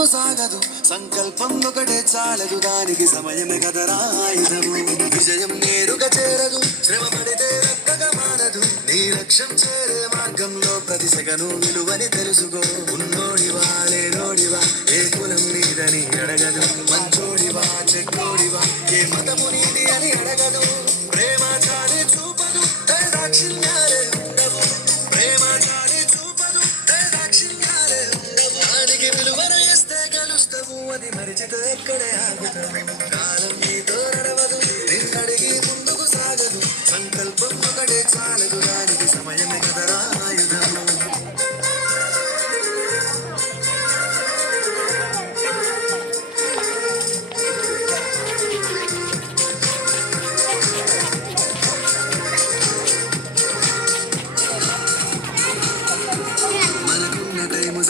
ముందుకు సాగదు సంకల్పం ఒకటే చాలదు దానికి సమయమే కదరా ఆయుధము విజయం నేరుగా చేరదు శ్రమ పడితే రక్కగా మారదు నీ లక్ష్యం చేరే మార్గంలో ప్రతి సెకను విలువని తెలుసుకో ఉన్నోడివా లేనోడివా ఏ కులం నీదని అడగదు మంచోడివా చెడ్డోడివా ఏ మతము నీది అని అడగదు ప్రేమ చాలి చూపదు దాక్షిణ్యాలే ఉండవు ప్రేమ చాలి చూపదు దాక్షిణ్యాలే ఉండవు దానికి విలువను ఇస్తే గెలుస్తావు అది మరిచితే ఎక్కడే ఆగుతావు కాలం నీతో నడవదు నిన్నడిగి ముందుకు సాగదు సంకల్పం ఒకటే చాలదు దానికి సమయమే కదరా ఆయుధము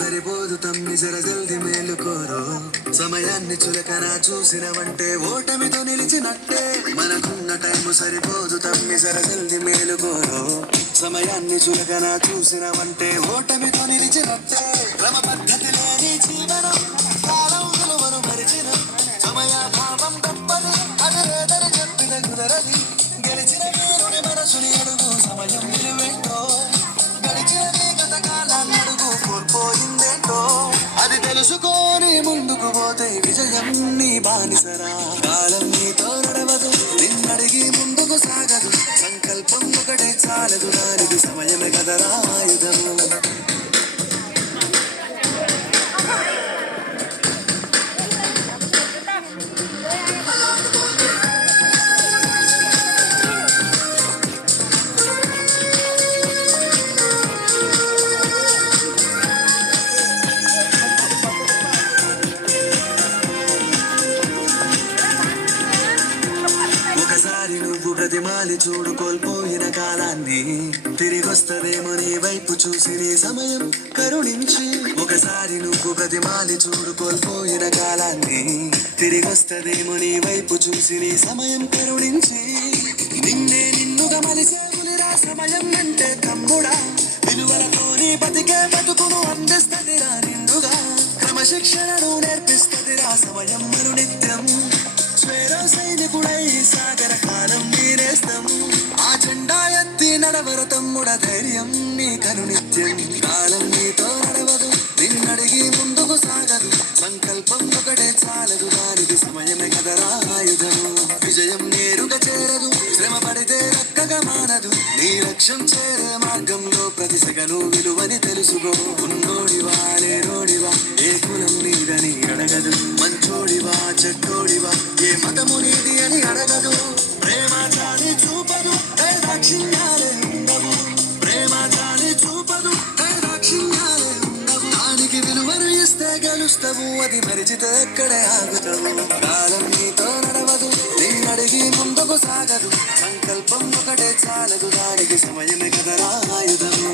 సరిపోదు తమ్మి జర జల్ది మేలుకోరు సమయాన్ని చులకన చూసినవంటే ఓటమితో నిలిచినట్టే మనకున్న టైము సరిపోదు తమ్మి జర జల్ది మేలుకోరు సమయాన్ని చులకన చూసినవంటే ఓటమితో నిలిచినట్టే క్రమ పద్ధతి లేని జీవనం కాలం విలువను మరిచిన సమయాభావం గొప్పది అది లేదని చెప్పిన కుదరది గెలిచిన వీరుని మనసుని అడుగు సమయం విలువేంటో గడిచినది గత కాలాన్ని అడుగు కోల్పోయిందేంటో అది తెలుసుకొని ముందుకు పోతే విజయం నీ బానిసరా కాలం నీతో నడవదు నిన్నడిగి ముందుకు సాగదు సంకల్పం ఒకటే చాలదు దానికి సమయమే కదరా ఆయుధము ఒకసారి నువ్వు ప్రతిమాలి చూడు కోల్పోయిన కాలాన్ని తిరిగొస్తదేమో నీ వైపు చూసి నీ సమయం కరుణించి ఒకసారి నువ్వు ప్రతిమాలి చూడు కోల్పోయిన కాలాన్ని తిరిగొస్తదేమో నీ వైపు చూసి నీ సమయం కరుణించి నిన్నే నిన్నుగా మలిసేవులిరా సమయం అంటే తమ్ముడా విలువలతో నీ బతికే బతుకును అందిస్తదిరా నిండుగా క్రమశిక్షణను నేర్పిస్తదిరా సమయం మరు నిత్యం స్వేర సైనికుడై సాగర కాలం నీరేస్తం ఆ జెండా ఎత్తి నడవర తమ్ముడ ధైర్యం నీ కను నిత్యం కాలం నీతో నడవదు నిన్నడిగి ముందుకు సాగదు సంకల్పం ఒకటే చాలదు దానికి సమయమే కదరా ఆయుధము విజయం నేరుగా చేరదు శ్రమ పడితే రక్కగా మారదు నీ లక్ష్యం చేరే మార్గంలో ప్రతి సెకను విలువని తెలుసుకో ఉన్నోడివా లేనోడివా ఏ కులం నీదని అడగదు మంచోడివా చెడ్డోడివా ఏ మతము నీది అని అడగదు ప్రేమ చాలి చూపదు దాక్షిణ్యాలే ఉండవు ప్రేమ చాలి చూపదు దాక్షిణ్యాలే ఉండవు దానికి విలువను ఇస్తే గెలుస్తావు అది మరిచితే ఎక్కడే ఆగుతావు కాలం నీతో నడవదు నిన్నడిగి ముందుకు సాగదు సంకల్పం ఒకటే చాలదు దానికి సమయమే కదరా ఆయుధము